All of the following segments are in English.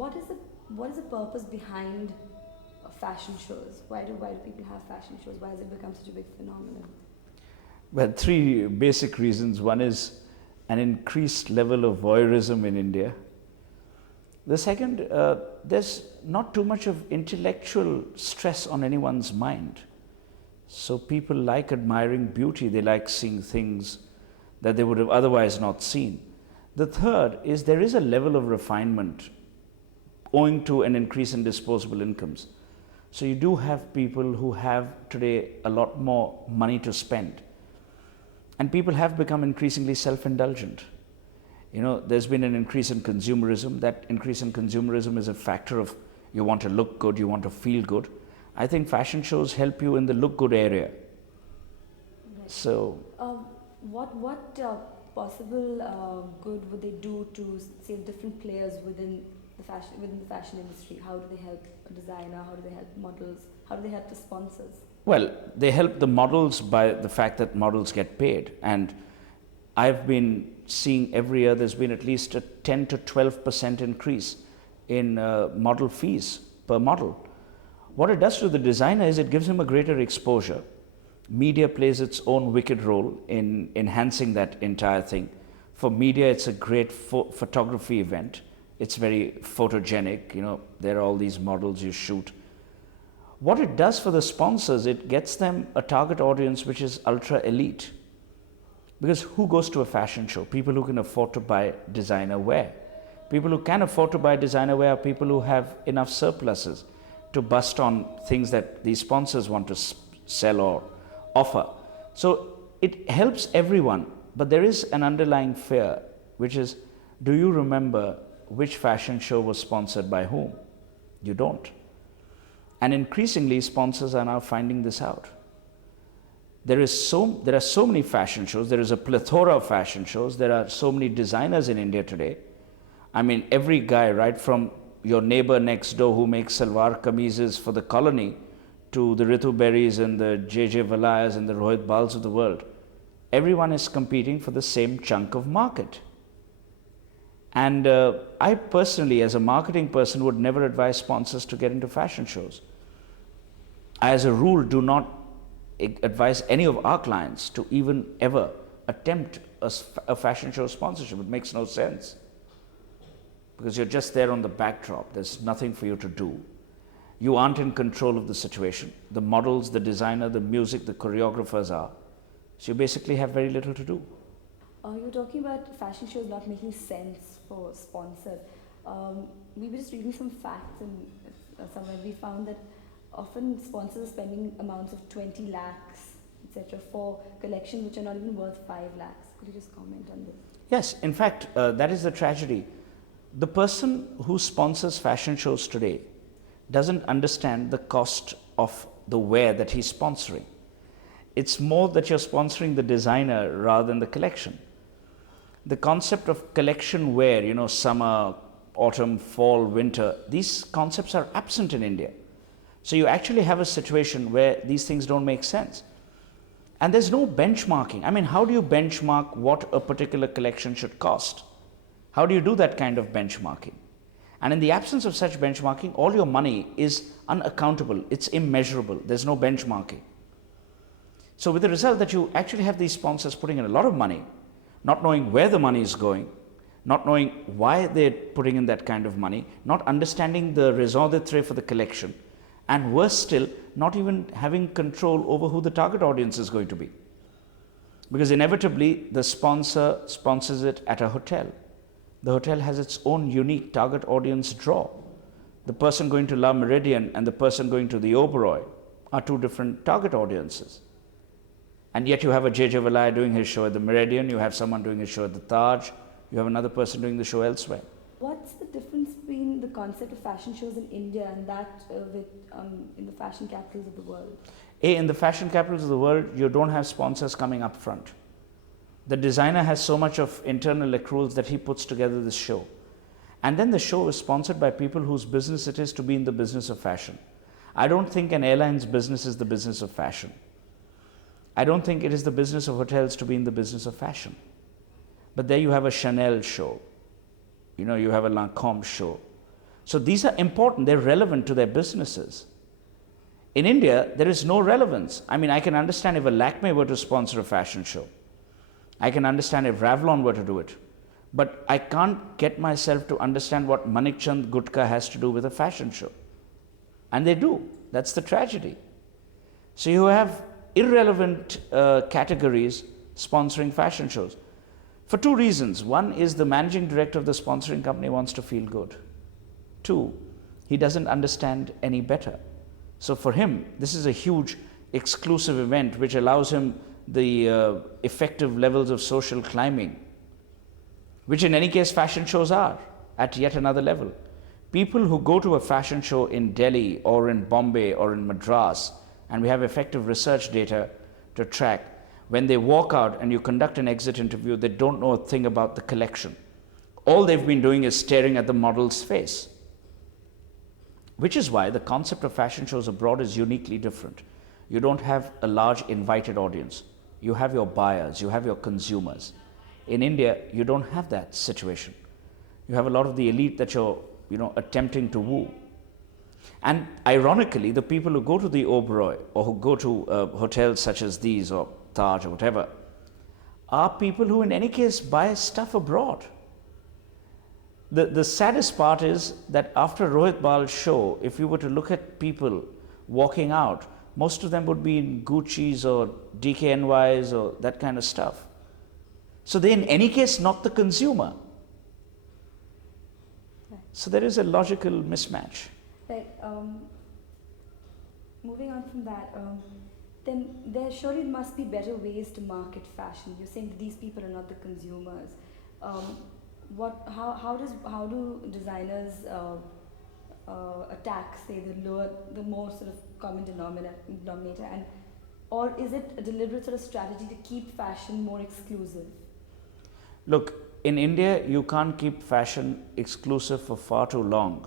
what is the purpose behind fashion shows? Why do people have fashion shows? Why has it become such a big phenomenon? Well, three basic reasons. One is an increased level of voyeurism in India. The second, there's not too much of intellectual stress on anyone's mind. So people like admiring beauty, they like seeing things that they would have otherwise not seen. The third is there is a level of refinement owing to an increase in disposable incomes. So you do have people who have today a lot more money to spend. And people have become increasingly self-indulgent. You know, there's been an increase in consumerism. That increase in consumerism is a factor of you want to look good, you want to feel good. I think fashion shows help you in the look good area. Right. So, what possible good would they do to say different players within the fashion industry? How do they help a designer? How do they help models? How do they help the sponsors? well, they help the models by the fact that models get paid. And I've been seeing every year there's been at least a 10 to 12% increase in model fees per model. What it does to the designer is it gives him a greater exposure. Media plays its own wicked role in enhancing that entire thing. For media, it's a great photography event. It's very photogenic, you know, there are all these models you shoot. What it does for the sponsors, it gets them a target audience which is ultra elite. Because who goes to a fashion show? People who can afford to buy designer wear. People who can afford to buy designer wear are people who have enough surpluses to bust on things that these sponsors want to sell or offer. So it helps everyone, but there is an underlying fear, which is, do you remember which fashion show was sponsored by whom? You don't. And increasingly, sponsors are now finding this out. There are so many fashion shows. There is a plethora of fashion shows. There are so many designers in India today. I mean, every guy, right from your neighbor next door who makes salwar kameezes for the colony to the Ritu Berries and the J.J. Valayas and the Rohit Bals of the world, everyone is competing for the same chunk of market. And I personally, as a marketing person, would never advise sponsors to get into fashion shows. I, as a rule, do not advise any of our clients to even ever attempt a fashion show sponsorship. It makes no sense. Because you're just there on the backdrop. There's nothing for you to do. You aren't in control of the situation. The models, the designer, the music, the choreographers are. So you basically have very little to do. You were talking about fashion shows not making sense for sponsors. We were just reading some facts and somewhere we found that often sponsors are spending amounts of 20 lakhs, etc. for collections which are not even worth 5 lakhs. Could you just comment on this? Yes, in fact, that is the tragedy. The person who sponsors fashion shows today doesn't understand the cost of the wear that he's sponsoring. It's more that you're sponsoring the designer rather than the collection. The concept of collection wear, you know, summer, autumn, fall, winter, these concepts are absent in India. So you actually have a situation where these things don't make sense. And there's no benchmarking. I mean, how do you benchmark what a particular collection should cost? How do you do that kind of benchmarking? And in the absence of such benchmarking, all your money is unaccountable. It's immeasurable. There's no benchmarking. So with the result that you actually have these sponsors putting in a lot of money, not knowing where the money is going, not knowing why they're putting in that kind of money, not understanding the raison d'etre for the collection, and worse still, not even having control over who the target audience is going to be. Because inevitably, the sponsor sponsors it at a hotel. The hotel has its own unique target audience draw. The person going to La Meridian and the person going to the Oberoi are two different target audiences. And yet you have a J.J. Valaya doing his show at the Meridian, you have someone doing his show at the Taj, you have another person doing the show elsewhere. What's the difference between the concept of fashion shows in India and that in the fashion capitals of the world? In the fashion capitals of the world, you don't have sponsors coming up front. The designer has so much of internal accruals that he puts together this show. And then the show is sponsored by people whose business it is to be in the business of fashion. I don't think an airline's business is the business of fashion. I don't think it is the business of hotels to be in the business of fashion. But there you have a Chanel show. You know, you have a Lancôme show. So these are important, they're relevant to their businesses. In India, there is no relevance. I mean, I can understand if a Lakme were to sponsor a fashion show. I can understand if Revlon were to do it. But I can't get myself to understand what Manikchand Gutka has to do with a fashion show. And they do. That's the tragedy. So you have irrelevant categories sponsoring fashion shows. For two reasons. One is the managing director of the sponsoring company wants to feel good. Two, he doesn't understand any better. So for him, this is a huge exclusive event which allows him the effective levels of social climbing, which in any case fashion shows are at yet another level. People who go to a fashion show in Delhi or in Bombay or in Madras, and we have effective research data to track, when they walk out and you conduct an exit interview, they don't know a thing about the collection. All they've been doing is staring at the model's face. Which is why the concept of fashion shows abroad is uniquely different. You don't have a large invited audience. You have your buyers, you have your consumers. In India, you don't have that situation. You have a lot of the elite that you're attempting to woo. And ironically, the people who go to the Oberoi or who go to hotels such as these or Taj or whatever are people who in any case buy stuff abroad. The saddest part is that after Rohit Bal's show, if you were to look at people walking out, most of them would be in Gucci's or DKNY's or that kind of stuff. So they in any case not the consumer. So there is a logical mismatch. Right. Moving on from that, then there surely must be better ways to market fashion. You're saying that these people are not the consumers. How do designers attack, say, the more sort of common denominator, or is it a deliberate sort of strategy to keep fashion more exclusive? Look, in India, you can't keep fashion exclusive for far too long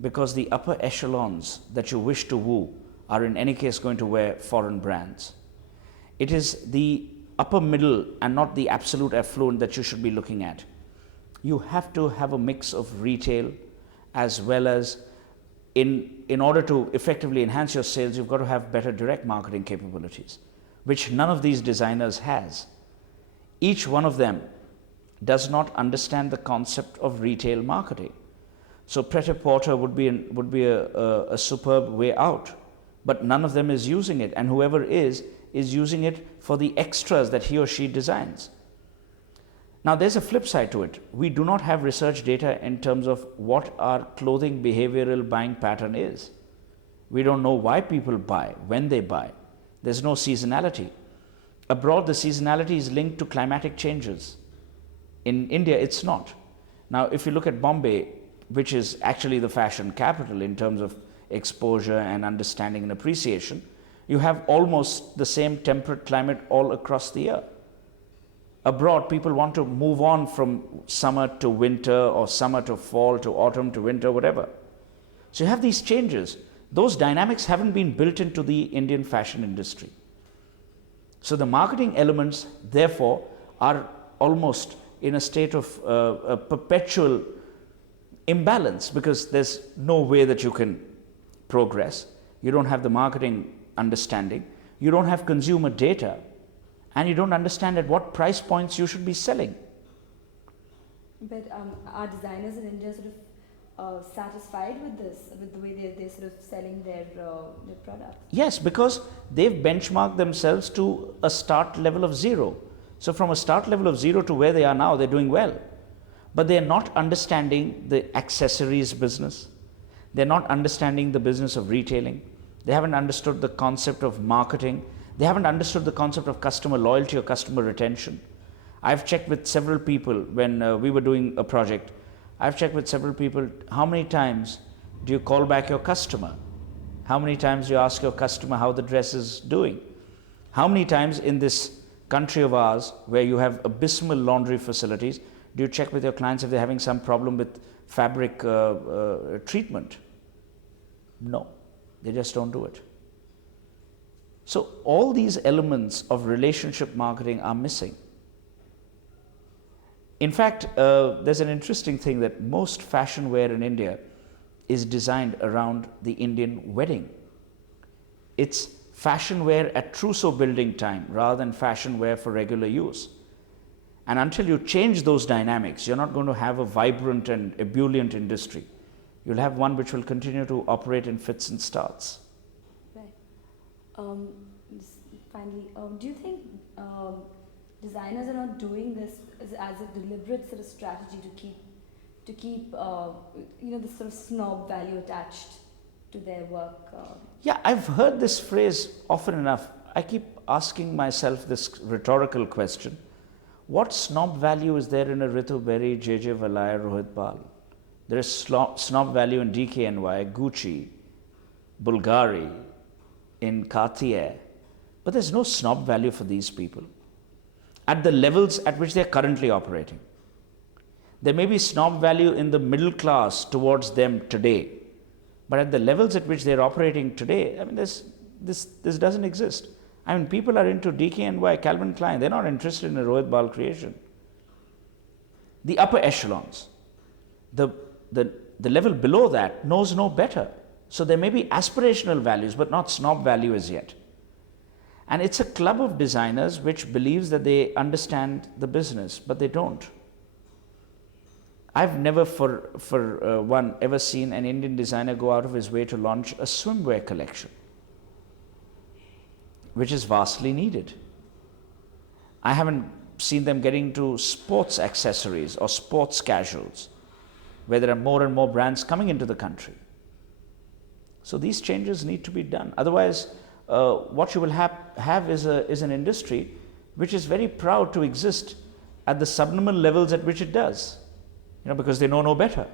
because the upper echelons that you wish to woo are in any case going to wear foreign brands. It is the upper middle and not the absolute affluent that you should be looking at. You have to have a mix of retail as well as in order to effectively enhance your sales, you've got to have better direct marketing capabilities, which none of these designers has. Each one of them does not understand the concept of retail marketing. So Pret-a-Porter would be a superb way out, but none of them is using it, and whoever is using it for the extras that he or she designs. Now there's a flip side to it. We do not have research data in terms of what our clothing behavioral buying pattern is. We don't know why people buy, when they buy. There's no seasonality. Abroad, the seasonality is linked to climatic changes. In India, it's not. Now, if you look at Bombay, which is actually the fashion capital in terms of exposure and understanding and appreciation, you have almost the same temperate climate all across the year. Abroad, people want to move on from summer to winter or summer to fall to autumn to winter, whatever. So you have these changes. Those dynamics haven't been built into the Indian fashion industry. So the marketing elements, therefore, are almost in a state of a perpetual imbalance because there's no way that you can progress. You don't have the marketing understanding. You don't have consumer data. And you don't understand at what price points you should be selling. But are designers in India sort of satisfied with this, with the way they're sort of selling their products? Yes, because they've benchmarked themselves to a start level of 0. So from a start level of 0 to where they are now, they're doing well. But they're not understanding the accessories business. They're not understanding the business of retailing. They haven't understood the concept of marketing. They haven't understood the concept of customer loyalty or customer retention. I've checked with several people when we were doing a project. I've checked with several people, how many times do you call back your customer? How many times do you ask your customer how the dress is doing? How many times in this country of ours, where you have abysmal laundry facilities, do you check with your clients if they're having some problem with fabric treatment? No, they just don't do it. So all these elements of relationship marketing are missing. In fact, there's an interesting thing that most fashion wear in India is designed around the Indian wedding. It's fashion wear at trousseau building time rather than fashion wear for regular use. And until you change those dynamics, you're not going to have a vibrant and ebullient industry. You'll have one which will continue to operate in fits and starts. Right. Finally, do you think designers are not doing this as a deliberate sort of strategy to keep the sort of snob value attached to their work? Yeah, I've heard this phrase often enough. I keep asking myself this rhetorical question. What snob value is there in a Ritu Berry, J.J. Valaya, Rohit Bal? There is snob value in DKNY, Gucci, Bulgari, in Cartier. But there's no snob value for these people at the levels at which they're currently operating. There may be snob value in the middle class towards them today, but at the levels at which they're operating today, I mean, this doesn't exist. I mean, people are into DKNY, Calvin Klein. They're not interested in a Rohit Bal creation. The upper echelons, the level below that knows no better. So there may be aspirational values, but not snob value as yet. And it's a club of designers which believes that they understand the business, but they don't. I've never for one ever seen an Indian designer go out of his way to launch a swimwear collection, which is vastly needed. I haven't seen them getting to sports accessories or sports casuals, where there are more and more brands coming into the country. So these changes need to be done. Otherwise, what you will have is an industry which is very proud to exist at the subnormal levels at which it does, because they know no better.